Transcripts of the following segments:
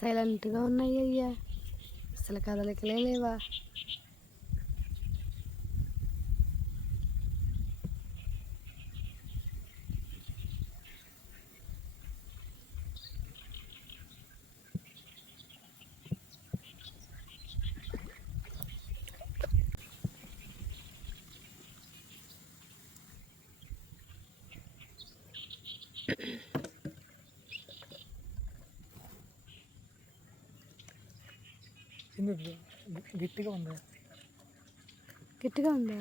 సైలెంట్గా ఉన్నాయి అయ్యా, అసలు కదలికలే లేవా. గట్టిగా ఉందా? గట్టిగా ఉందా?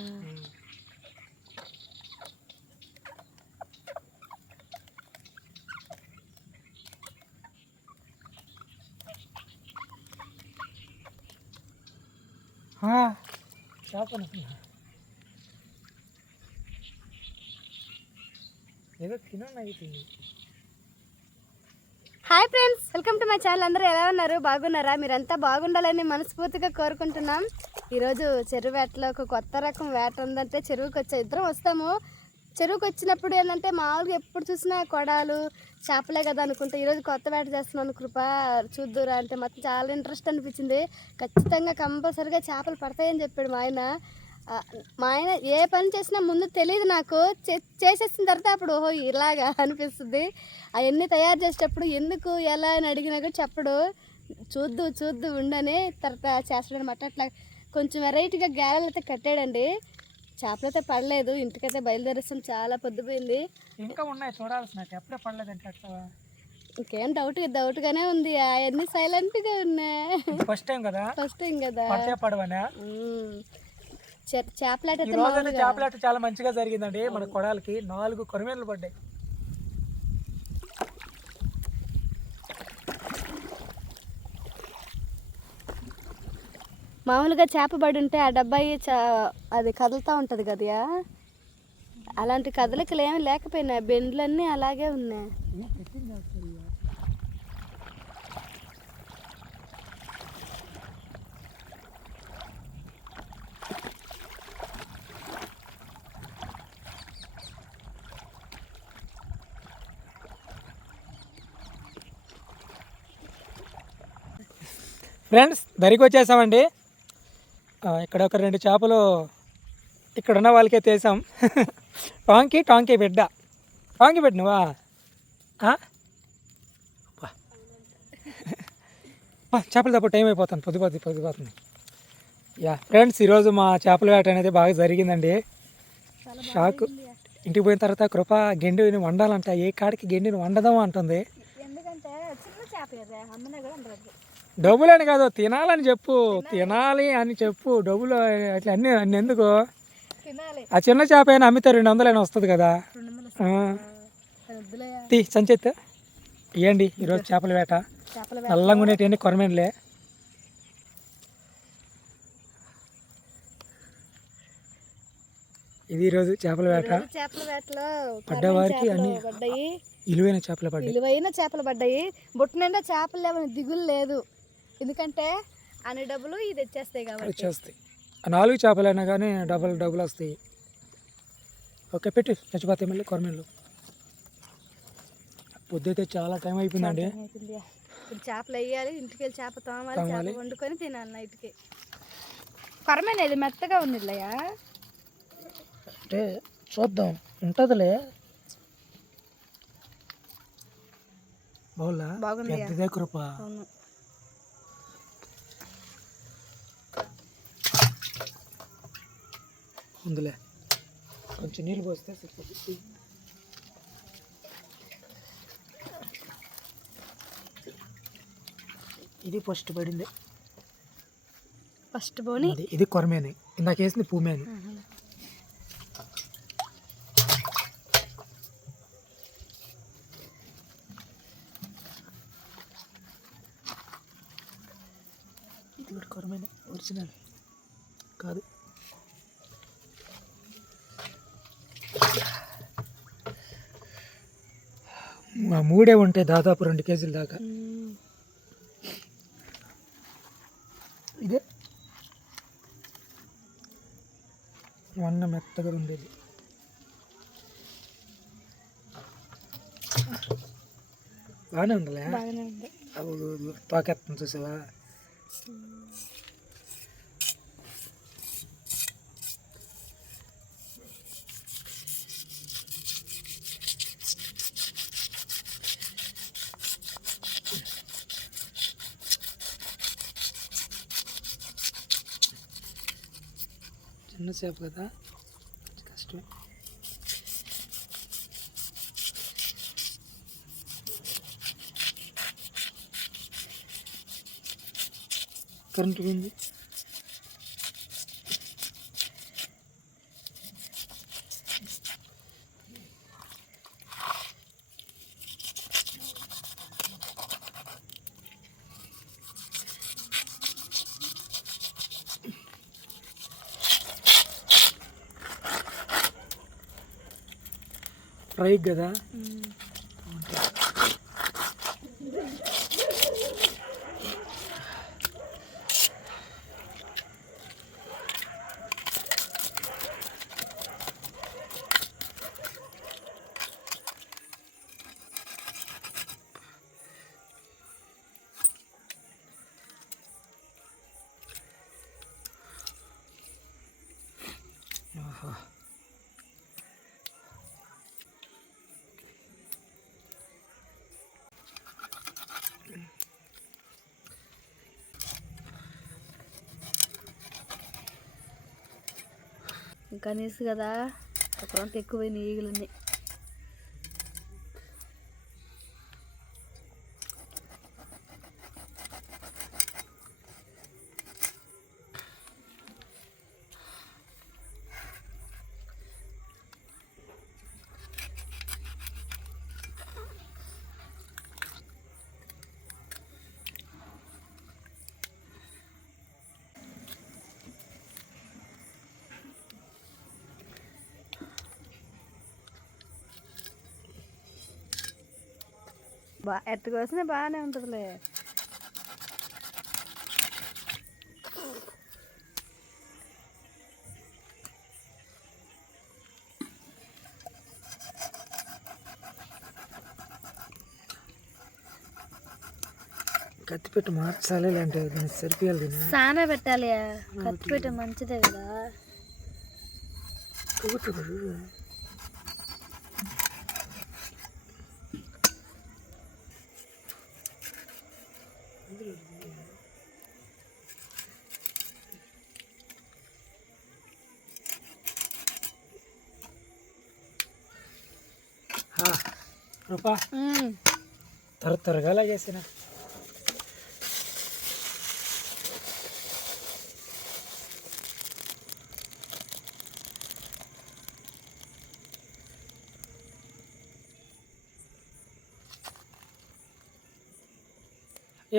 చేపను ఏదో తినండి. Hi friends, welcome to my channel. అందరూ ఎలా ఉన్నారు? బాగున్నారా? మీరంతా బాగుండాలని మనస్ఫూర్తిగా కోరుకుంటున్నాం. ఈరోజు చెరువు వేటలో ఒక కొత్త రకం వేట ఉందంటే చెరువుకి వచ్చా. ఇద్దరం వస్తాము. చెరువుకి వచ్చినప్పుడు ఏంటంటే మామూలుగా ఎప్పుడు చూసినా కొడాలు చేపలే కదా అనుకుంటా. ఈరోజు కొత్త వేట చేస్తున్నాను. కృప చూద్దురా అంటే మొత్తం చాలా ఇంట్రెస్ట్ అనిపించింది. ఖచ్చితంగా కంపల్సరిగా చేపలు పడతాయని చెప్పాడు మా ఆయన. ఏ పని చేసినా ముందు తెలియదు నాకు, చేసేసిన తర్వాత అప్పుడు ఓహో ఇలాగా అనిపిస్తుంది. అవన్నీ తయారు చేసేటప్పుడు ఎందుకు ఎలా అని అడిగినా కూడా చెప్పడు. చూద్దు ఉండని తర్వాత చేస్తాడు అనమాట. అట్లా కొంచెం వెరైటీగా గ్యారెలు అయితే కట్టాడండి. చేపలు అయితే పడలేదు. ఇంటికైతే బయలుదేరేస్తాం, చాలా పొద్దుపోయింది. ఇంకా ఉన్నాయి చూడాల్సిన, ఎప్పుడే పడలేదంటే ఇంకేం డౌట్గానే ఉంది. అవన్నీ సైలెంట్గా ఉన్నాయి. ఫస్ట్ టైం కదా పడవనా. చేపలాట చాలా మంచిగా జరిగిందండి. మన కొడాలకి 4 కొరమేన్లు పడ్డాయి. మామూలుగా చేప పడి ఉంటే ఆ డబ్బాయి అది కదులుతూ ఉంటుంది కదా, అలాంటి కదలికలు ఏమి లేకపోయినాయి. బెండ్లన్నీ అలాగే ఉన్నాయి. ఫ్రెండ్స్, దరికి వచ్చేసామండి. ఇక్కడ ఒక 2 చేపలు ఇక్కడ ఉన్న వాళ్ళకే తీసాం. టాంకీ బిడ్డ నువ్వా? చేపలు తప్ప టైం అయిపోతాను, పొద్దుపోతుంది. యా ఫ్రెండ్స్, ఈరోజు మా చేపల వేట అనేది బాగా జరిగిందండి. షాక్. ఇంటికి పోయిన తర్వాత కృప గెండిని వండాలంట. ఏ కాడికి గెండిని వండదాం అంటుంది. డబ్బులని కాదు, తినాలని చెప్పు. తినాలి అని చెప్పు. డబ్బులు అట్లా అన్ని ఎందుకు? ఆ చిన్న చేప అయినా అమ్మితే 200 వస్తుంది కదా. సంచేత్ ఇవ్వండి. ఈరోజు చేపల వేట నల్లంగా ఉండేటి కొరమేన్లే. ఇది ఈరోజు చేపల వేటలో పడ్డవారికి అన్ని విలువైన చేపలు పడ్డాయి. బుట్ట నిండా చేపలు లేవని దిగులు లేదు, ఎందుకంటే అన్ని డబ్బులు ఇది వచ్చేస్తాయి కాబట్టి. వచ్చేస్తాయి. 4 చేపలైనా కానీ డబ్బులు వస్తాయి. ఓకే, పెట్టి చచ్చిపోతాయి మళ్ళీ కొరమేన్లు. పొద్దుైతే చాలా టైం అయిపోయిందండి. ఇప్పుడు చేపలు వేయాలి, ఇంటికి వెళ్ళి చేప తోమాలి, వండుకొని తినాలి నైట్కి. కొరమేన్ ఇది మెత్తగా ఉంది ఇల్లయ్యా అంటే చూద్దాం, ఉంటుందిలే. బాగుంది కృప. ఉందిలే, కొంచెం నీళ్ళు పోస్తే సరిపోతుంది. ఇది ఫస్ట్ పడింది. ఫస్ట్ బోని. ఇది కొరమేని, ఇందాక వేసింది పూమేని. ఇది కూడా కొరమేని, ఒరిజినల్ కాదు. మూడే ఉంటాయి దాదాపు 2 కేజీల దాకా. ఇదే వన్న మెత్తగా ఉండేది. బాగానే ఉందిలే. తోకెత్తుంది చూసావా. చిన్న చేప కదా, కష్టం. కరెంటు పోయింది. ఫ్రై కదా. ఇంకా నీసు కదా, ఒకరంత ఎక్కువైన ఈగలన్నీ. ఎట్టు కోసినా బాగానే ఉంటుందిలే. కత్తిపెట్టి మార్చాలి, ఇలాంటి సరిపోయాలి. సానా పెట్టాలి, కత్తిపెట్ట మంచిదే కదా. రూపా త్వరగా లాగేసిన.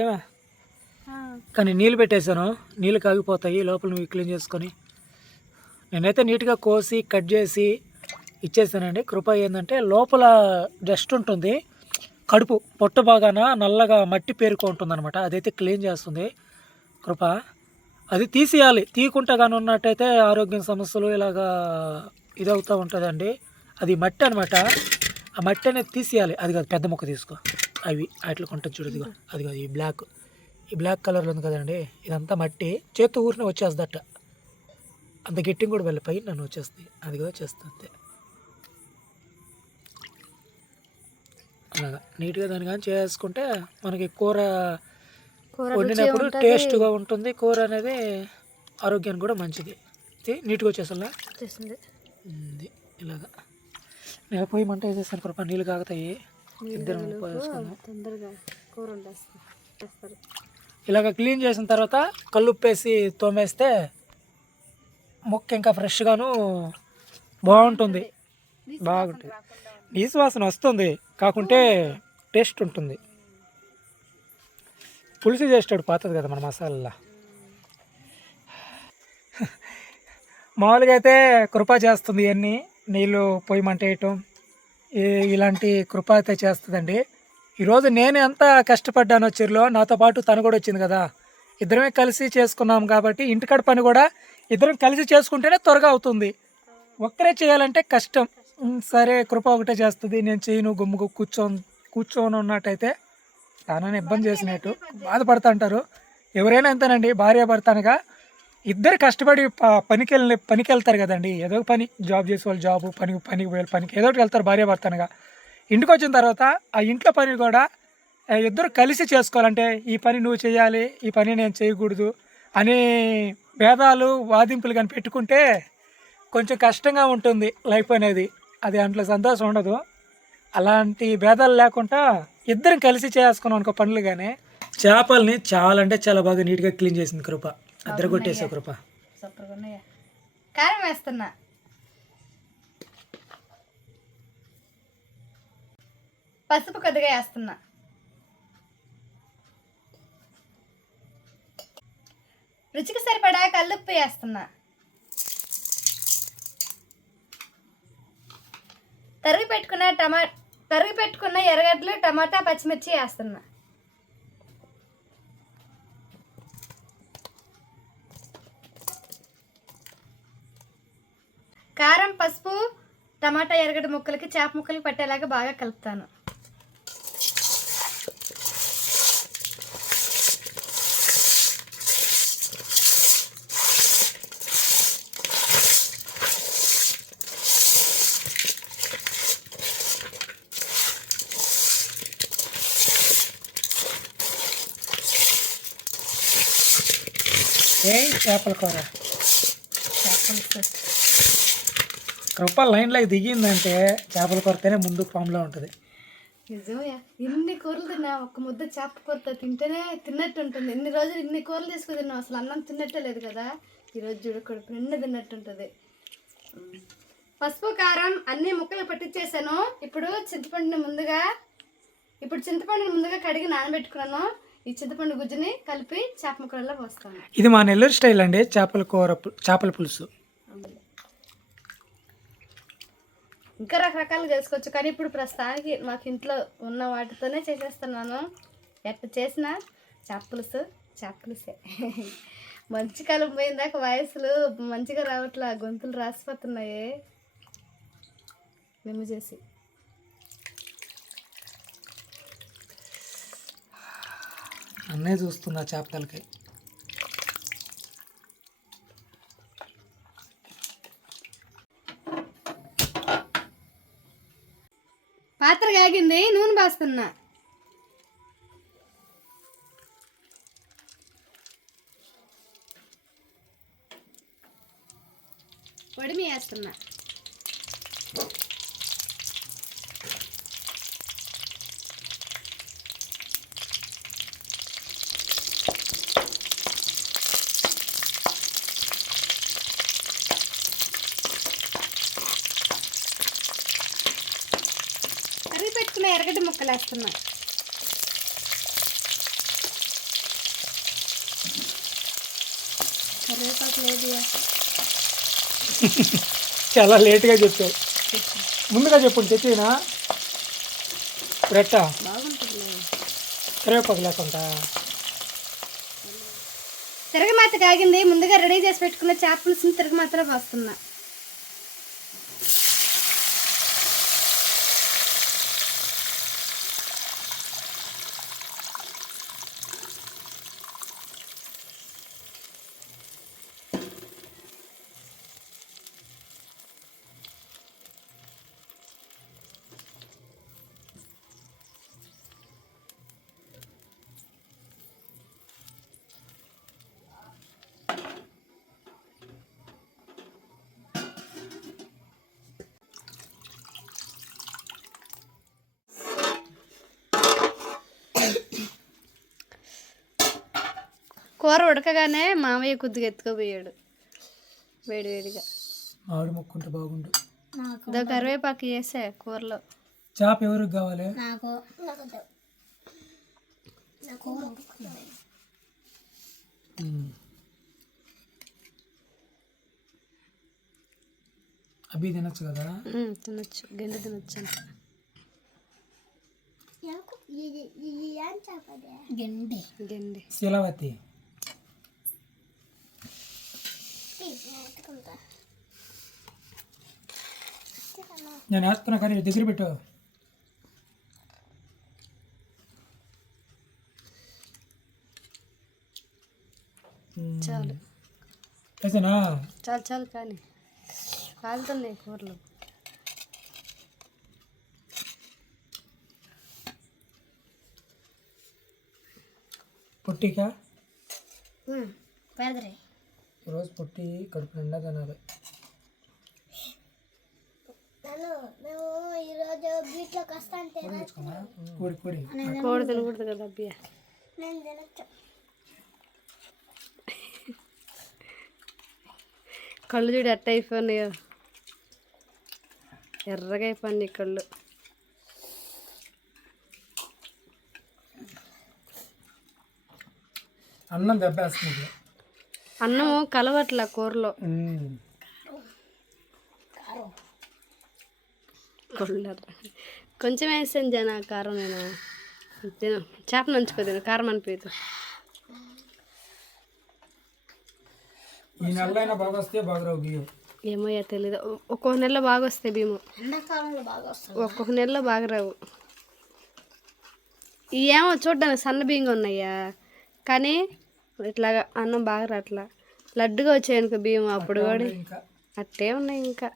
ఏమా కానీ నీళ్ళు పెట్టేశాను, నీళ్ళు కాగిపోతాయి, లోపల నువ్వు క్లీన్ చేసుకొని. నేనైతే నీట్గా కోసి కట్ చేసి ఇచ్చేసానండి. కృప ఏంటంటే లోపల డస్ట్ ఉంటుంది, కడుపు పొట్టు బాగాన నల్లగా మట్టి పేరుకుంటుంది అనమాట, అదైతే క్లీన్ చేస్తుంది కృప. అది తీసేయాలి, తీయకుండా కానీ ఉన్నట్టయితే ఆరోగ్య సమస్యలు ఇలాగా ఇదవుతూ ఉంటుందండి. అది మట్టి అనమాట, ఆ మట్టి అనేది తీసేయాలి. అది కాదు, పెద్ద మొక్క తీసుకో, అవి వాటిలో ఉంటుంది చూడు, ఇదిగో అది కాదు, ఈ బ్లాక్ కలర్లో ఉంది కదండి, ఇదంతా మట్టి. చేతు ఊరిని వచ్చేస్తుందట, అంత గట్టిగా కూడా వెళ్ళిపోయి నన్ను వచ్చేస్తుంది, అది కూడా వచ్చేస్తుంది అంతే. అలాగా నీట్గా దాన్ని కానీ చేసుకుంటే మనకి కూర వండినప్పుడు టేస్ట్గా ఉంటుంది. కూర అనేది ఆరోగ్యానికి కూడా మంచిది. నీట్గా వచ్చేసలా ఇలాగా. నేను పోయి మంట వేసేస్తాను కృప, నీళ్ళు కాగుతాయి, ఇద్దరు తొందరగా కూర వండేస్తారు. ఇలాగ క్లీన్ చేసిన తర్వాత కల్లుప్పేసి తోమేస్తే మొక్క ఇంకా ఫ్రెష్గాను బాగుంటుంది, బాగుంటుంది. నీసు వాసన వస్తుంది, కాకుంటే టేస్ట్ ఉంటుంది. పులుసు చేస్తాడు పాతది కదా మన మసాలా. మామూలుగా అయితే కృప చేస్తుంది ఇవన్నీ, నీళ్ళు పొయ్యి మంట వేయటం ఇలాంటి కృప అయితే చేస్తుందండి. ఈరోజు నేను ఎంత కష్టపడ్డానో చెరులో, నాతో పాటు తను కూడా వచ్చింది కదా, ఇద్దరమే కలిసి చేసుకున్నాం కాబట్టి ఇంటికాడ పని కూడా ఇద్దరం కలిసి చేసుకుంటేనే త్వరగా అవుతుంది. ఒక్కరే చేయాలంటే కష్టం. సరే కృప ఒకటే చేస్తుంది, నేను చేయను, గుమ్ముకు కూర్చొని ఉన్నట్టయితే చాలా ఇబ్బంది చేసినట్టు బాధపడుతుంటారు. ఎవరైనా అంతేనండి, భార్య భర్త అనగా ఇద్దరు కష్టపడి పనికి వెళ్తారు కదండి. ఏదో ఒక పని, జాబ్ చేసే వాళ్ళు జాబు, పనికి పోయే పనికి ఏదో ఒకటి వెళ్తారు భార్య భర్త అనగా. ఇంటికి వచ్చిన తర్వాత ఆ ఇంట్లో పని కూడా ఇద్దరు కలిసి చేసుకోవాలంటే ఈ పని నువ్వు చేయాలి, ఈ పని నేను చేయకూడదు అని భేదాలు వాదింపులు కానీ పెట్టుకుంటే కొంచెం కష్టంగా ఉంటుంది లైఫ్ అనేది. అది దాంట్లో సంతోషం ఉండదు. అలాంటి భేదాలు లేకుండా ఇద్దరం కలిసి చేసుకున్నాం అనుకో పనులు. కానీ చేపల్ని చాలా అంటే చాలా బాగా నీట్గా క్లీన్ చేసింది కృప. అద్దరు కొట్టేసా కృప. సూపర్గా ఉన్నాయా. కారం వేస్తున్నా. పసుపు కొద్దిగా వేస్తున్నా. రుచికి సరిపడా కల్లుప్పు వేస్తున్నా. తరిగి పెట్టుకున్న ఎర్రగడ్డలు, టమాటా, పచ్చిమిర్చి వేస్తున్నా. కారం, పసుపు, టమాటా, ఎర్రగడ్డ ముక్కలకి, చేప ముక్కలకి పట్టేలాగా బాగా కలుపుతాను. చేపల కూర కృప లైన్లోకి దిగిందంటే చేపల కూరతోనే ముందు ఫామ్లో ఉంటుంది. నిజమయ్యా, ఇన్ని కూరలు తిన్నా ఒక్క ముద్ద చేప కూరతో తింటేనే తిన్నట్టు ఉంటుంది. ఇన్ని రోజులు ఇన్ని కూరలు తీసుకుని తిన్నాం, అసలు అన్నం తిన్నట్టే లేదు కదా. ఈరోజు చూడకూడదు, నిండు తిన్నట్టు ఉంటుంది. పసుపు, కారం అన్ని ముక్కలు పట్టించేసాను. ఇప్పుడు చింతపండుని ముందుగా కడిగి నానబెట్టుకున్నాను. ఈ చింతపండు గుజ్జుని కలిపి చేప ముక్కలలో పోస్తాను. ఇది మా నెల్లూరు స్టైల్ అండి, చేపల కూర, చేపల పులుసు. ఇంకా రకరకాలు చేసుకోవచ్చు, కానీ ఇప్పుడు ప్రస్తుతానికి మాకు ఇంట్లో ఉన్న వాటితోనే చేసేస్తున్నాను. ఎట్ట చేసినా చేప పులుసే. మంచి కాలం పోయిందాక వాయిస్లు మంచిగా రావట్లా, గొంతులు రాసిపోతున్నాయి మేము చేసి. అన్నీ చూస్తున్నా చేపలకి. పాత్ర కాగింది, నూనె పోస్తున్నా. పొడిమి వేస్తున్నా. కరిగి పెట్టుకున్న ఎర్రగడ్డ ముక్కలు వేస్తున్నా. కరివేపాకు లేదు. చాలా లేట్గా చెప్పావు, ముందుగా చెప్పు. తెచ్చినా రెట్ట బాగుంటుంది. కరివేపాకు లేకుండా. తిరగమాత కాగింది, ముందుగా రెడీ చేసి పెట్టుకున్న చేప పులుసుని తిరగమాతలో పోస్తున్నా. కూర ఉడకగానే మామయ్య కొద్దిగా ఎత్తుకోపోయాడు వేడివేడిగా. ఆవిడ ముక్కుంటే బాగుండు. ఇదో కరివేపాకు వేసే కూరలో. చేప ఎవరికి కావాలి? అభి తినచ్చు కదా? తినొచ్చు, గెండి తినొచ్చు. గెండి శీలవతి. నేను వేస్తున్నా కానీ దగ్గర పెట్టు. చాలు వేసేనా? చాలు చాలు కానీ కాలుతున్నాయి కూరలు. పొట్టికా పేదరే ఈరోజు పొట్టి కడుపు నిండా తినాలి. కోడి కోడి కోడి తినకూడదు కదా అబ్బియ. కళ్ళు చూడు ఎట్ట అయిపోయినాయో, ఎర్రగా అయిపోయినాయి కళ్ళు. అన్నం దెబ్బేస్తుంది. అన్నము కలవట్ల కూరలో. కొంచెం వేసాను జన కారం. నేను తిను చేప నంచుకోదు కారం అనిపోయేది. ఈ నెలైనా బాగా వస్తే బాగా రావు బియ్యం. ఏమో తెలీదు. ఒక్కొక్క నెలలో బాగా వస్తాయి బియ్యం, ఒక్కొక్క నెలలో బాగా రావు. ఏమో చూడ్డానికి సన్న బియ్యంగా ఉన్నాయా, కానీ ఇట్లాగా అన్నం బాగా రాట్లా. లడ్డుగా వచ్చాయనుకో బియ్యం అప్పుడు కూడా అట్టే ఉన్నాయి. ఇంకా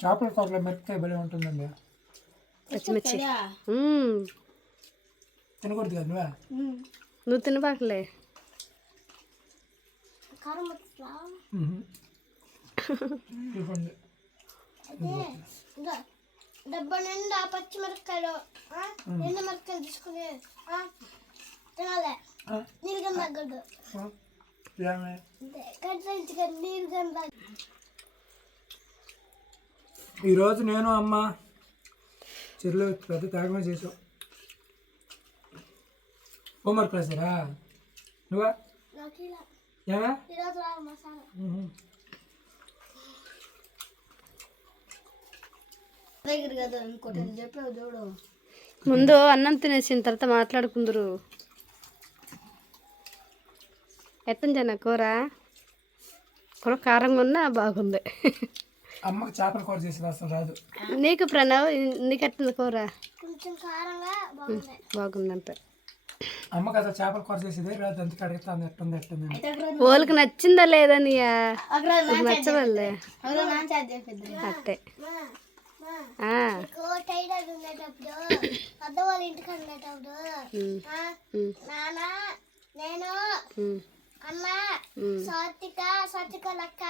చేపల కూరలో మిరపకాయ భలే ఉంటుందండి. పచ్చిమిర్చి తినకూడదు కదా నువ్వు తినబాకలే. డబ్బా నిండా పచ్చిమిరపకాయలు ఎండు మిరపకాయలు తీసుకుని తినాలి. నీరు కానీ తగ్గదు, నీరు కానీ తగ్గదు. ఈరోజు నేను అమ్మ చెరువులో పెద్ద త్యాగమే చేసావు. హోంవర్క్ రాసారా నువ్వా? ఏమా ఈరోజు రాదు మసాలా. దగ్గర కదా ఇంకోటి చెప్పావు చూడు. ముందు అన్నం తినేసిన తర్వాత మాట్లాడుకుందరు. ఎత్తం జన కూర కూర కారంగా ఉన్నా బాగుంది. అమ్మకి చేపల కూర చేసేది అసలు రాదు. నీకు ప్రణవ్ నీకు ఎట్టింది కూర? కొంచెం కారంగా బాగుంది. బాగుందంట. అమ్మకి అసలు చేపల కూర చేసేది రాదు. అందుకే అడుగుతాను ఎట్టుంది ఎట్టుంది. వాళ్ళకి నచ్చిందా లేదా నీ నచ్చవాళ్ళే అట్టే. టైలర్ ఉండేటప్పుడు పెద్దవాళ్ళ ఇంటికి ఉండేటప్పుడు నాన్న నేను అమ్మ స్వతిక లక్క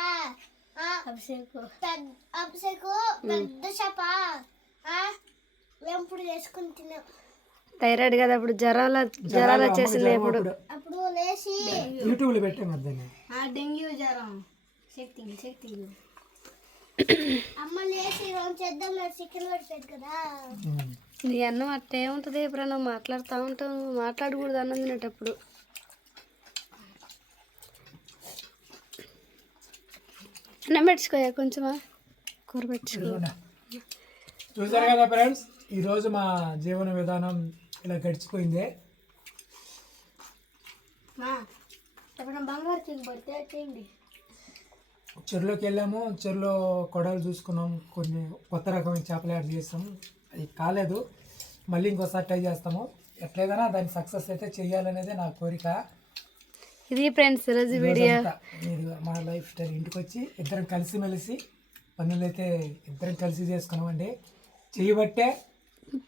అభిషేకు పెద్ద చేప వెంపుడు చేసుకుని తిన్నాం. థైరాయిడ్ కదా అప్పుడు జ్వరాలు వచ్చేసింది. అప్పుడు లేచి యూట్యూబ్లో పెట్టాను డెంగ్యూ జ్వరం శక్తి అమ్మ లేచి చేద్దాం చికెన్ పడిపోయింది కదా. నీ అన్నం అట్టే ఉంటుంది. ఎప్పుడన్నా మాట్లాడుతూ ఉంటావు, మాట్లాడకూడదు అన్నం తినేటప్పుడు. అన్నం పెట్టుకోయా కొంచెమా కూర పెట్టుకో. చూసారు కదా ఫ్రెండ్స్, ఈరోజు మా జీవన విధానం ఇలా గడిచిపోయింది. బంగారు చికెన్ పడితే చేయండి. చెరువులోకి వెళ్ళాము, చెరువులో కొడలు చూసుకున్నాం, కొన్ని కొత్త రకమైన చేపలు యాడ్ చేస్తాము. అది కాలేదు, మళ్ళీ ఇంకోసారి ట్రై చేస్తాము. ఎట్లేదైనా దాన్ని సక్సెస్ అయితే చెయ్యాలనేది నా కోరిక. ఇది ఫ్రెండ్స్ ఈరోజు వీడియో. మా లైఫ్ స్టైల్. ఇంటికి వచ్చి ఇద్దరం కలిసిమెలిసి పనులు అయితే ఇద్దరం కలిసి చేసుకున్నామండి. చేయబట్టే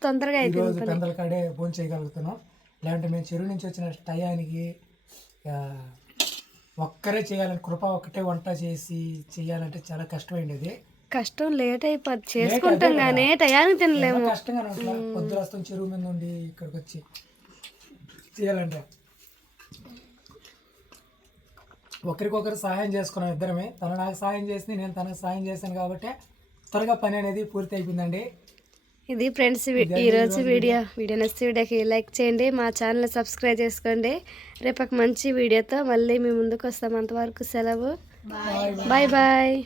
తొందరగా ఈరోజు పెందల కాడే భోజనం చేయగలుగుతున్నాం. లేదంటే మేము చెరువు నుంచి వచ్చిన టయానికి ఒక్కరే చేయాలని, కృప ఒక్కటే వంట చేసి చేయాలంటే చాలా కష్టమైంది. కష్టం లేట్ అయిపోద్ది, చేసుకుంటాం కానీ టయానికి తినలేము. కష్టంగానే ఉంటుంది. పొద్దున వస్తాం చెరువు మీద నుండి ఇక్కడికి వచ్చి చేయాలంటే. ఒకరికొకరు సహాయం చేసుకున్నాం ఇద్దరమే. తను నాకు సహాయం చేసింది, నేను తనకు సహాయం చేశాను కాబట్టి త్వరగా పని అనేది పూర్తి అయిపోయిందండి. ఇది ఫ్రెండ్స్ ఈరోజు వీడియో నచ్చితే వీడియోకి లైక్ చేయండి, మా ఛానల్ సబ్స్క్రైబ్ చేసుకోండి. రేపు ఒక మంచి వీడియోతో మళ్ళీ మీ ముందుకు వస్తాం. అంతవరకు సెలవు. Bye bye.